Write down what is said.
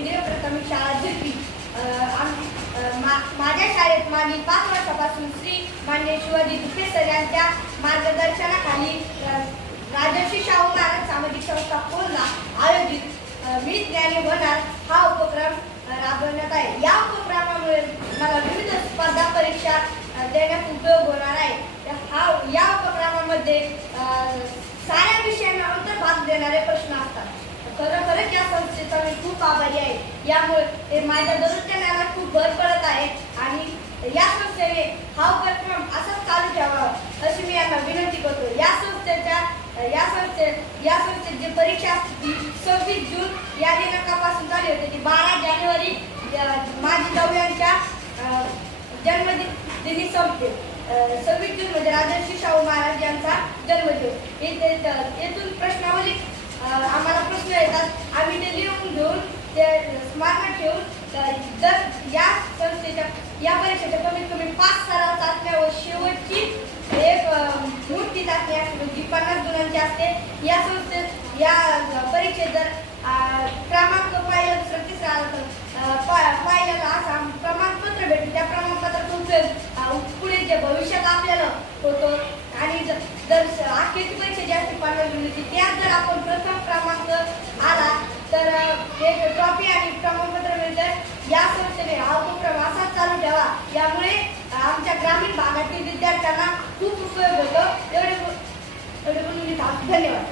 केंद्रीय प्राथमिक शाळा झिरपी। माझ्या शाळेत मागील 5 वर्षापासून श्री मान्य शिवाजी दुफे सर यांच्या मार्गदर्शनाखाली राजर्षी शाहू महाराज सामाजिक संस्था कोल्हा आयोजित मी ज्ञानी होणार हा उपक्रम राबवण्यात आहे। या उपक्रमामुळे मला विविध स्पर्धा परीक्षा देण्यात उपयोग होणार आहे। या उपक्रमामध्ये साऱ्या विषयांना अंतर्भाग देणारे प्रश्न असतात। खरोखरच या संस्थेचा मी खूप आभारी आहे। यामुळे माझ्या दररोजच्या ज्ञानात खूप भर पडत आहे आणि या संस्थेने हा उपक्रम असाच चालू ठेवावा अशी मी यांना विनंती करतो। या संस्थेत जी परीक्षा असते 26 जून या दिनांकापासून चालू होते ती 12 जानेवारी माझी जाऊ यांच्या जन्मदिनी संपते। 26 जून म्हणजे राजर्षी शाहू महाराज यांचा जन्मदिवस। येथून प्रश्नावली आम्हाला प्रश्न येतात, आम्ही ते लिहून घेऊन ते स्मारकात ठेवून जर या संस्थेच्या या परीक्षेच्या कमीत कमी 5 सराव चाचण्या व शेवटची एक मोठी चाचणी असते जी 50 गुणांची असते। या संस्थेत या परीक्षेत जर क्रमांक पाहिलं दुसरं तिसरा पाहिलेला असा प्रमाणपत्र भेटते। त्या प्रमाणपत्राचा उपयोग पुढे जे भविष्यात आपल्याला होतो आणि जर अखेरची परीक्षा जी असते 50 गुणांची त्यात जर आपण प्रथम क्रमांक आला तर एक ट्रॉफी आणि प्रमाणपत्र मिळतं। या संस्थेने हा उपक्रम असाच चालू ठेवा, यामुळे आमच्या ग्रामीण भागातील विद्यार्थ्यांना खूप उपयोग होतो। एवढे बोलून मी थांबतो। धन्यवाद।